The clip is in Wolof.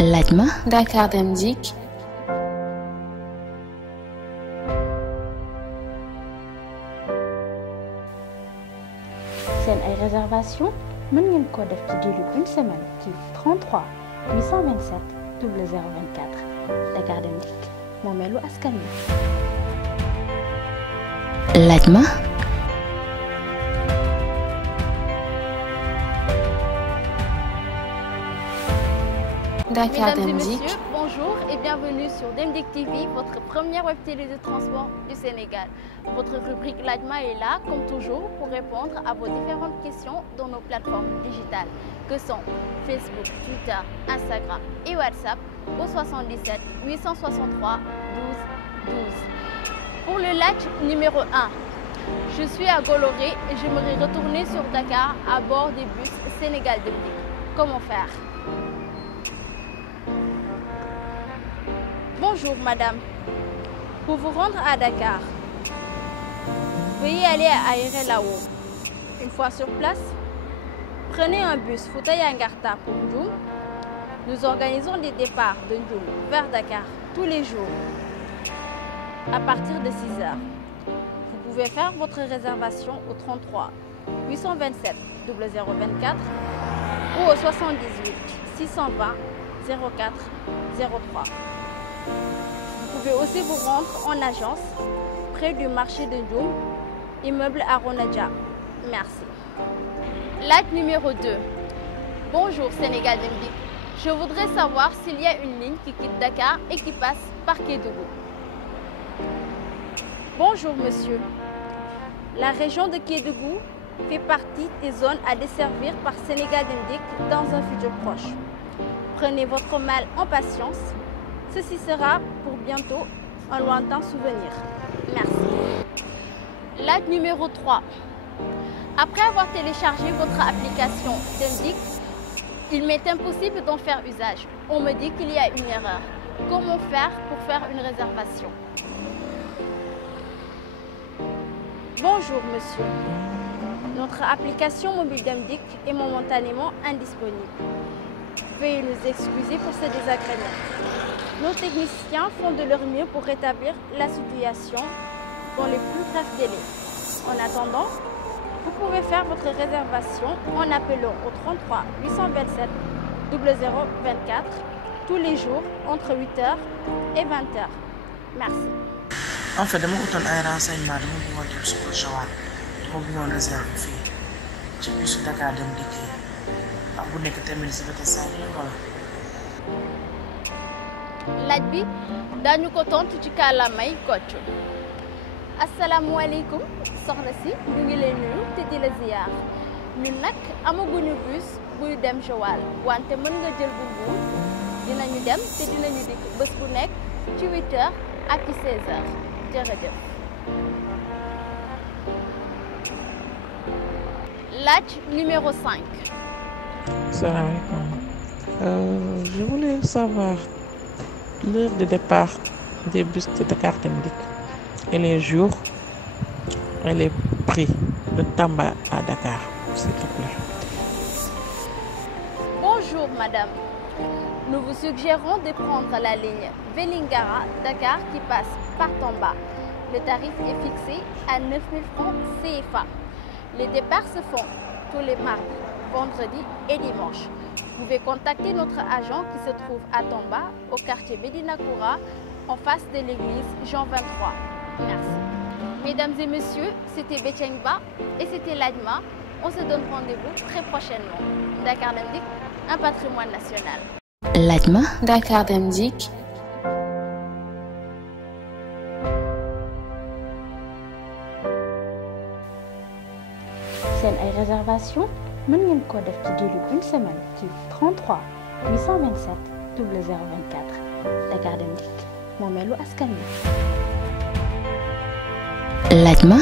laaj ma Dakar Dem Dikk. seen ay réservation mën ngeen ko def ci diiru une semaine ci 33 827 0024 Dakar Dem Dikk moomeelu askan wi. laaj ma Dakar Mesdames et Dem messieurs, Dikk. bonjour et bienvenue sur Dem Dikk TV, votre première web télé de transport du Sénégal. Votre rubrique Ladma est là, comme toujours, pour répondre à vos différentes questions dans nos plateformes digitales, que sont Facebook, Twitter, Instagram et WhatsApp au 77 863 12 12. Pour le laaj numéro 1, je suis à Goloré et j'aimerais retourner sur Dakar à bord des bus Sénégal Dem Dikk. Comment faire? Bonjour madame, pour vous rendre à Dakar, veuillez aller à Aéré là-haut. Une fois sur place, prenez un bus Fouta Yangarta pour Ndioum. Nous organisons des départs de Ndioum vers Dakar tous les jours à partir de 6 heures. Vous pouvez faire votre réservation au 33 827 0024 ou au 78 620 04 03. Vous pouvez aussi vous rendre en agence près du marché de Ndioum, immeuble Aronadja. Merci. Laaj numéro 2. Bonjour Sénégal Dem Dikk. Je voudrais savoir s'il y a une ligne qui quitte Dakar et qui passe par Kédougou. Bonjour monsieur. La région de Kédougou fait partie des zones à desservir par Sénégal Dem Dikk dans un futur proche. Prenez votre mal en patience. Ceci sera pour bientôt un lointain souvenir. Merci. Laaj numéro 3. Après avoir téléchargé votre application Dem Dikk, il m'est impossible d'en faire usage. On me dit qu'il y a une erreur. Comment faire pour faire une réservation? Bonjour monsieur. Notre application mobile Dem Dikk est momentanément indisponible. Veuillez nous excuser pour ce désagrément. Nos techniciens font de leur mieux pour rétablir la situation dans les plus brefs délais. En attendant, vous pouvez faire votre réservation en appelant au 33 827 0024 tous les jours entre 8h et 20h. Merci. En fait dama utoon ay renseignements dama bëggoon dem si pour Joal dama bëggoon réserver fii ci bisu Dakar Dem Dikk ak bu nekk terminé si 25 wala. laaj bi daañu ko tontu ci kàllaamay Kocc. asalaamualeykum soxna si ñu ngi lay nuyu te di la ziyaar ñun nag amaguñu bus buy dem Joal wante mën nga jël bu Mbuur dinañu dem te dinañu dikk bés bu nekk ci 8h ak ci 16h jërëjëf. laaj numéro 5. Salam alaikum. Je voulais savoir l'heure de départ des bus de Dakar Dem Dikk et les jours et les prix de Tamba à Dakar, s'il te plaît. Bonjour madame. Nous vous suggérons de prendre la ligne Vélingara Dakar qui passe par Tamba. Le tarif est fixé à 9 000 francs CFA. Les départs se font tous les mardis, vendredis et dimanches. Vous pouvez contacter notre agent qui se trouve à Tamba, au quartier Medinakoura, en face de l'église Jean 23. Merci. Mesdames et messieurs, c'était Betchengba et c'était Ladma. On se donne rendez-vous très prochainement. Dakar Dem Dikk, un patrimoine national. laaj ma Dakar Dem Dikk. seen ay réservation mën ngeen ko def ci diiru une semaine ci 33 827 0024 Dakar Dem Dikk moomeelu askan wi. laaj ma